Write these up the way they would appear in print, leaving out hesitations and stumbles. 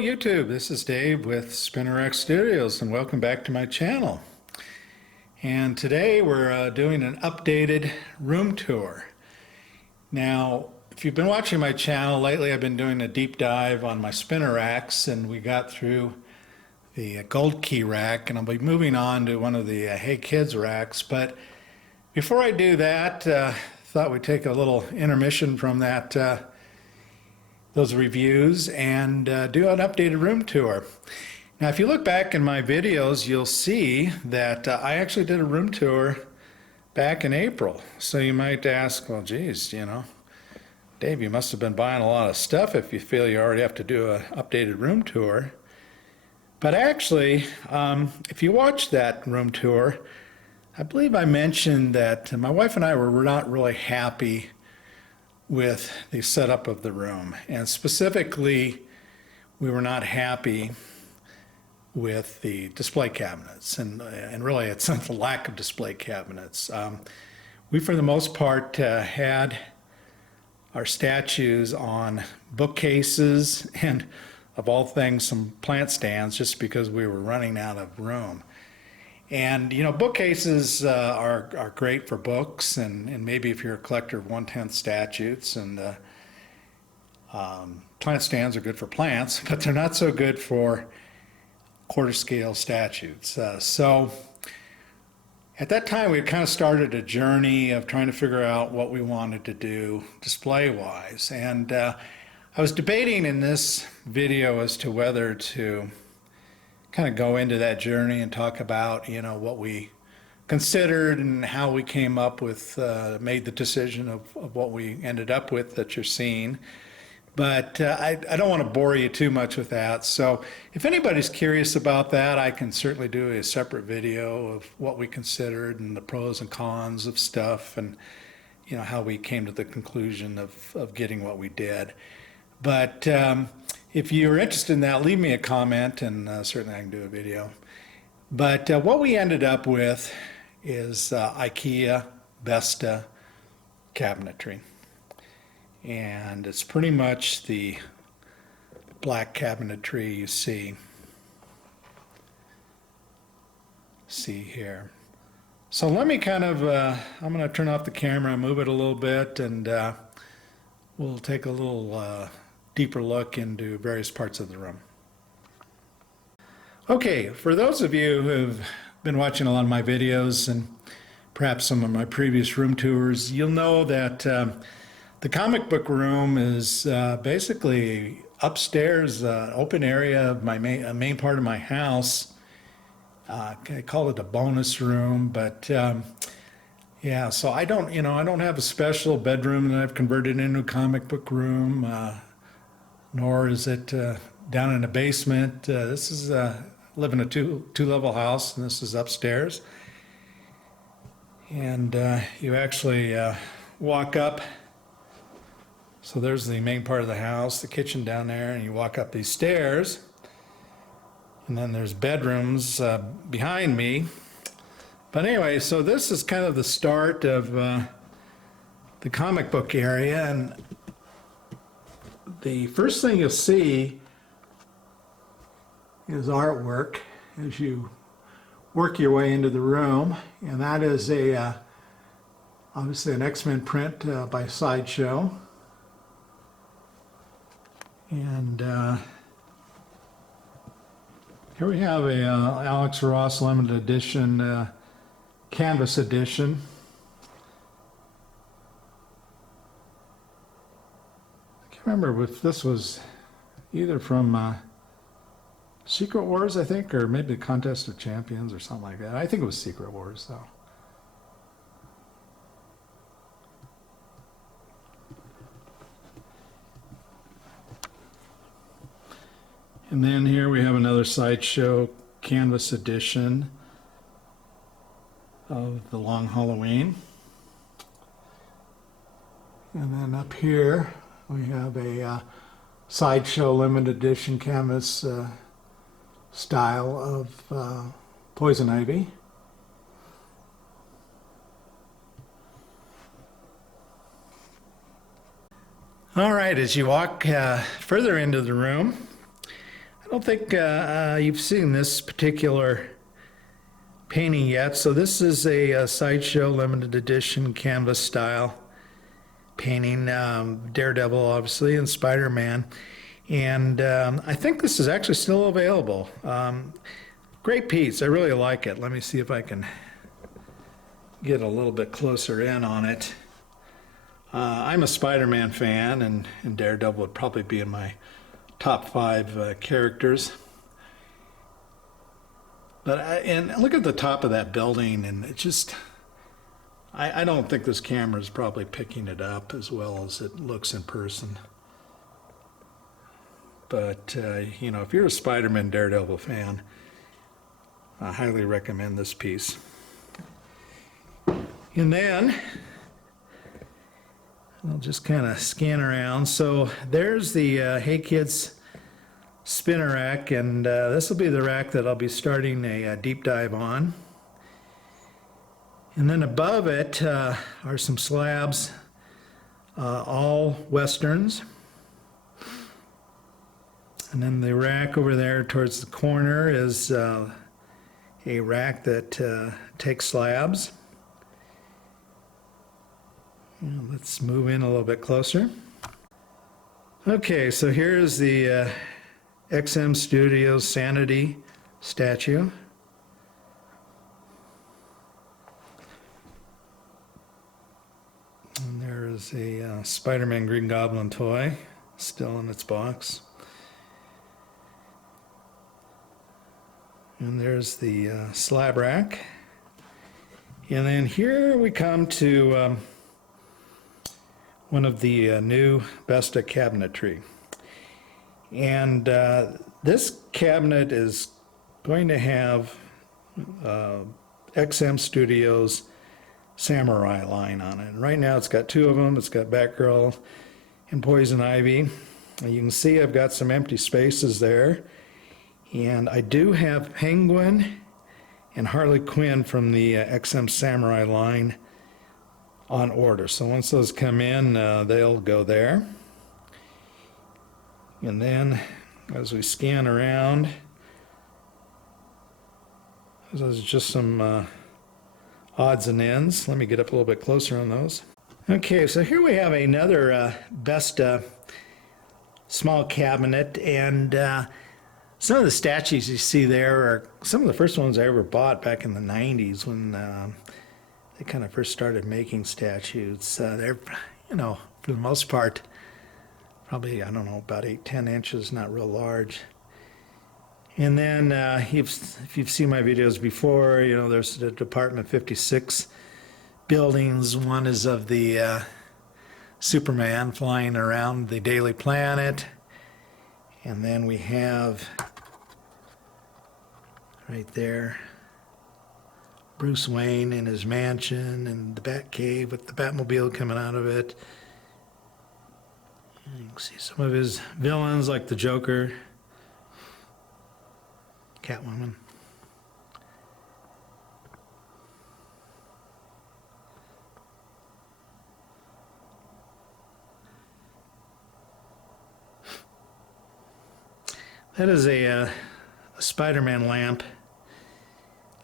YouTube, this is Dave with SpinnerX Studios and welcome back to my channel. And today we're doing an updated room tour. Now, if you've been watching my channel lately, I've been doing a deep dive on my spinner racks, and we got through the gold key rack, and I'll be moving on to one of the Hey Kids racks. But before I do that, thought we'd take a little intermission from that those reviews and do an updated room tour. Now, if you look back in my videos, you'll see that I actually did a room tour back in April. So you might ask, well, geez, Dave, you must have been buying a lot of stuff if you feel you already have to do an updated room tour. But actually, if you watch that room tour, I believe I mentioned that my wife and I were not really happy with the setup of the room, and specifically we were not happy with the display cabinets, and really it's the lack of display cabinets. We for the most part had our statues on bookcases and of all things some plant stands, just because we were running out of room. And bookcases are great for books, and maybe if you're a collector of 1/10 statues, and plant stands are good for plants, but they're not so good for quarter scale statues. So at that time, we had kind of started a journey of trying to figure out what we wanted to do display wise. And I was debating in this video as to whether to kind of go into that journey and talk about what we considered and how we came up with made the decision of what we ended up with that you're seeing. But I don't want to bore you too much with that. So if anybody's curious about that, I can certainly do a separate video of what we considered and the pros and cons of stuff, and how we came to the conclusion of getting what we did. But if you're interested in that, leave me a comment, and certainly I can do a video. But what we ended up with is IKEA Besta Cabinetry. And it's pretty much the black cabinetry you see here. So let me kind of, I'm going to turn off the camera, move it a little bit, and we'll take a little deeper look into various parts of the room. Okay, for those of you who've been watching a lot of my videos and perhaps some of my previous room tours, you'll know that the comic book room is basically upstairs, open area of my main part of my house. I call it a bonus room, but yeah, so I don't have a special bedroom that I've converted into a comic book room. Nor is it down in the basement. This is live in a two-level house, and this is upstairs. And you actually walk up. So there's the main part of the house, the kitchen down there, and you walk up these stairs. And then there's bedrooms behind me. But anyway, so this is kind of the start of the comic book area, and the first thing you'll see is artwork as you work your way into the room, and that is obviously an X-Men print by Sideshow. And here we have a Alex Ross limited edition canvas edition. Remember if this was either from Secret Wars, I think, or maybe the Contest of Champions or something like that. I think it was Secret Wars, though. And then here we have another Sideshow canvas edition of The Long Halloween. And then up here we have a Sideshow limited edition canvas style of Poison Ivy. All right, as you walk further into the room, don't think you've seen this particular painting yet. So this is a sideshow limited edition canvas style painting, Daredevil obviously and Spider-Man, and I think this is actually still available. Great piece, I really like it. Let me see if I can get a little bit closer in on it. I'm a Spider-Man fan, and Daredevil would probably be in my top 5 characters. But and look at the top of that building, and it just, I don't think this camera is probably picking it up as well as it looks in person. But, you know, if you're a Spider-Man Daredevil fan, I highly recommend this piece. And then, I'll just kind of scan around. So there's the Hey Kids spinner rack, and this will be the rack that I'll be starting a deep dive on. And then above it are some slabs, all Westerns. And then the rack over there towards the corner is a rack that takes slabs. And let's move in a little bit closer. Okay, so here's the XM Studios Sanity statue. And there is a Spider-Man Green Goblin toy still in its box. And there's the slab rack. And then here we come to one of the new Besta cabinetry. And this cabinet is going to have XM Studios Samurai line on it. And right now it's got 2 of them. It's got Batgirl and Poison Ivy. And you can see I've got some empty spaces there. And I do have Penguin and Harley Quinn from the XM Samurai line on order. So once those come in, they'll go there. And then as we scan around, those are just some odds and ends. Let me get up a little bit closer on those. Okay, so here we have another Besta small cabinet, and some of the statues you see there are some of the first ones I ever bought back in the 90s when they kind of first started making statues. They're, you know, for the most part, probably, I don't know, about 8-10 inches, not real large. And then if you've seen my videos before, you know, there's the Department 56 buildings. One is of the Superman flying around the Daily Planet. And then we have right there Bruce Wayne in his mansion and the Batcave with the Batmobile coming out of it. You can see some of his villains like the Joker, Catwoman. That is a Spider-Man lamp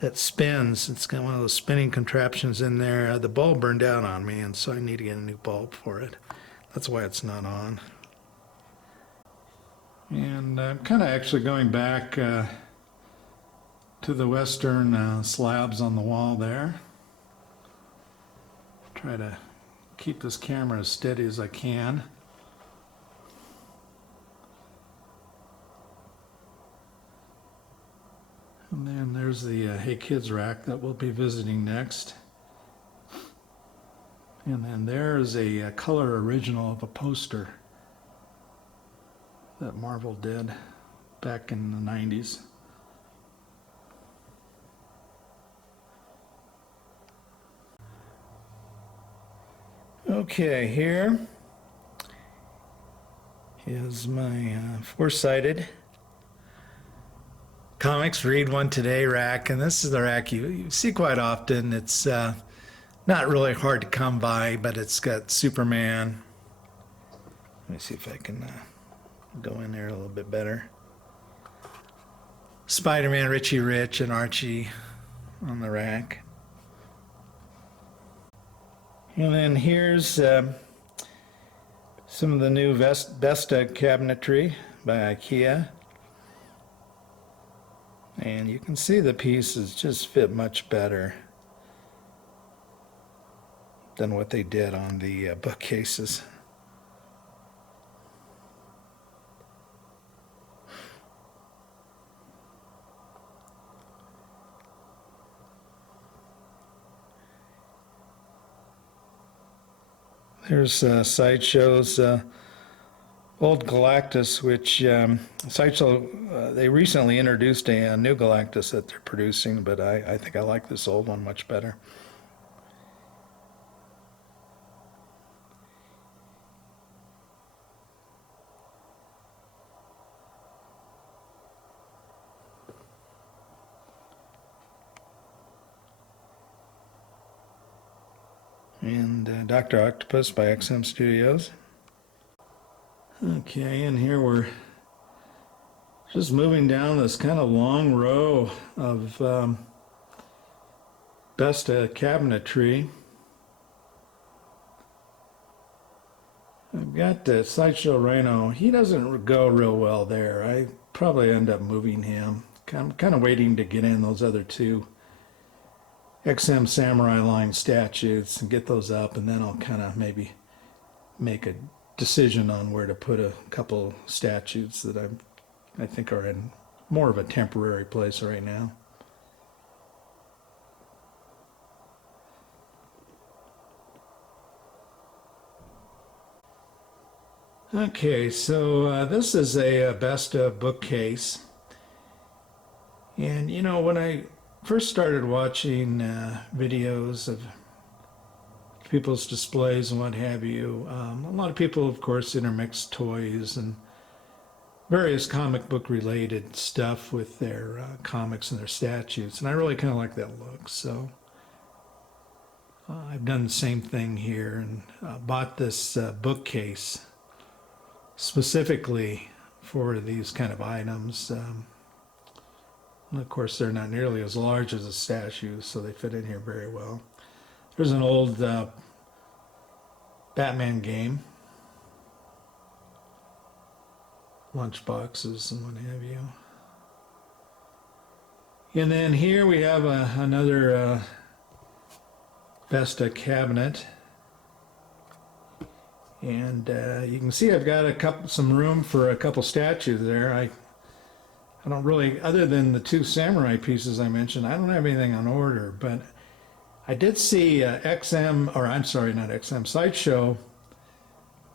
that spins. It's got one of those spinning contraptions in there. The bulb burned out on me, and so I need to get a new bulb for it. That's why it's not on. And I'm kind of actually going back to the Western slabs on the wall there. Try to keep this camera as steady as I can. And then there's the Hey Kids rack that we'll be visiting next. And then there's a color original of a poster that Marvel did back in the 90s. Okay, here is my four-sided comics read one today rack, and this is the rack you see quite often. It's not really hard to come by, but it's got Superman. Let me see if I can go in there a little bit better. Spider-Man, Richie Rich, and Archie on the rack. And then here's some of the new Besta cabinetry by IKEA. And you can see the pieces just fit much better than what they did on the bookcases. Here's Sideshow's old Galactus, which Sideshow, they recently introduced a new Galactus that they're producing, but I think I like this old one much better. And Dr. Octopus by XM Studios. Okay, and here we're just moving down this kind of long row of Besta cabinetry. I've got the Sideshow Rhino. He doesn't go real well there. I probably end up moving him. I'm kind of waiting to get in those other two XM Samurai line statues and get those up, and then I'll kind of maybe make a decision on where to put a couple statues that I think are in more of a temporary place right now. Okay, so this is a Besta bookcase, and you know, when I first started watching videos of people's displays and what have you, a lot of people, of course, intermixed toys and various comic book related stuff with their comics and their statues, and I really kind of like that look, so I've done the same thing here and bought this bookcase specifically for these kind of items. And of course, they're not nearly as large as the statues, so they fit in here very well. There's an old Batman game, lunchboxes and what have you. And then here we have another Besta cabinet. And you can see I've got some room for a couple statues there. I don't really, other than the two samurai pieces I mentioned, I don't have anything on order, but I did see Sideshow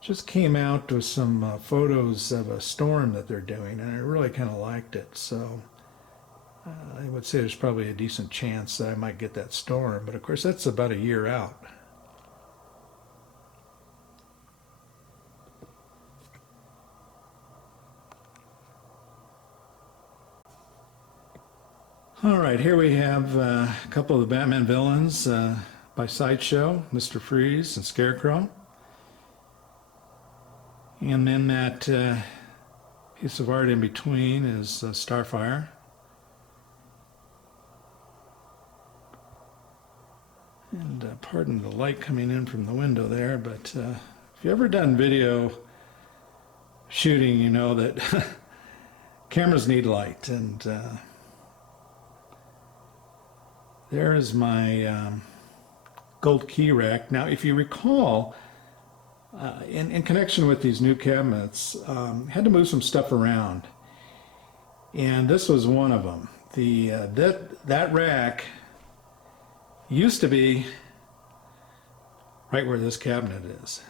just came out with some photos of a storm that they're doing, and I really kind of liked it, so I would say there's probably a decent chance that I might get that storm, but of course that's about a year out. All right, here we have a couple of the Batman villains by Sideshow, Mr. Freeze and Scarecrow. And then that piece of art in between is Starfire. And pardon the light coming in from the window there, but if you've ever done video shooting, you know that cameras need light, and there is my gold key rack. Now, if you recall, in connection with these new cabinets, had to move some stuff around, and this was one of them. That rack used to be right where this cabinet is.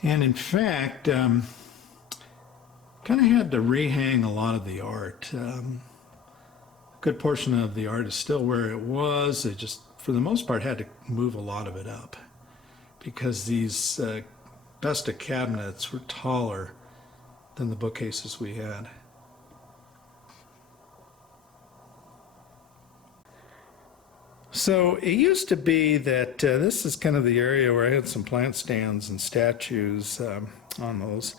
And in fact, kind of had to rehang a lot of the art. A good portion of the art is still where it was. They just, for the most part, had to move a lot of it up because these Besta cabinets were taller than the bookcases we had. So it used to be that this is kind of the area where I had some plant stands and statues on those.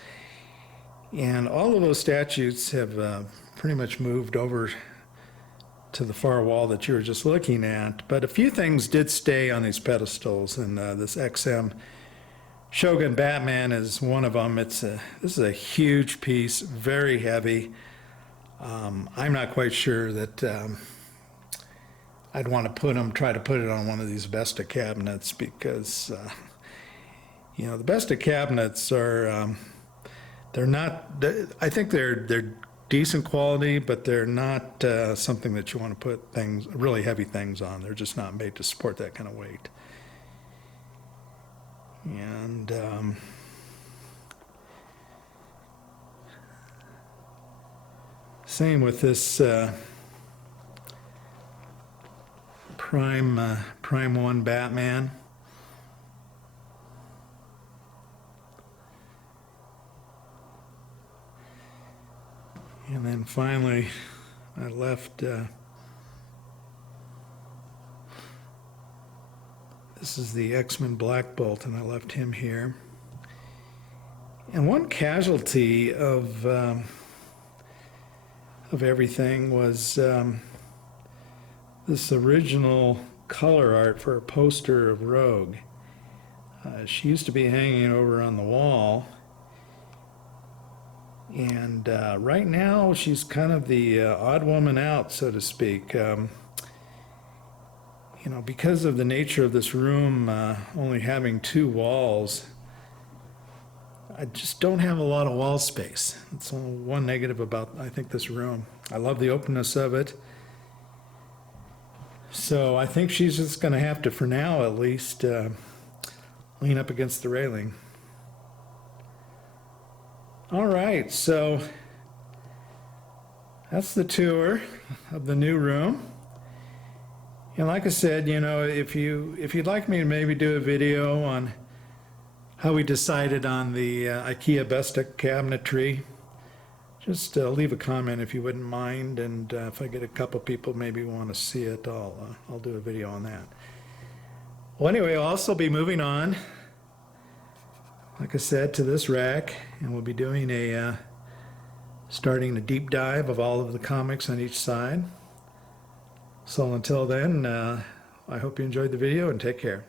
And all of those statues have pretty much moved over to the far wall that you were just looking at. But a few things did stay on these pedestals, and this XM Shogun Batman is one of them. This is a huge piece, very heavy. I'm not quite sure that I'd want to try to put it on one of these Besta cabinets because, the Besta cabinets are, they're not, I think they're decent quality, but they're not something that you want to put really heavy things on. They're just not made to support that kind of weight. And same with this Prime 1 Batman. And then finally, I left, this is the X-Men Black Bolt, and I left him here. And one casualty of everything was this original color art for a poster of Rogue. She used to be hanging over on the wall. And right now, she's kind of the odd woman out, so to speak. Because of the nature of this room only having 2 walls, I just don't have a lot of wall space. That's one negative about, I think, this room. I love the openness of it. So I think she's just going to have to, for now at least, lean up against the railing. All right, so that's the tour of the new room. And like I said, if you'd like me to maybe do a video on how we decided on the IKEA Besta cabinetry, just leave a comment if you wouldn't mind, and if I get a couple people maybe want to see it, I'll do a video on that. Well, anyway, I'll also be moving on, like I said, to this rack, and we'll be doing starting a deep dive of all of the comics on each side. So until then, I hope you enjoyed the video, and take care.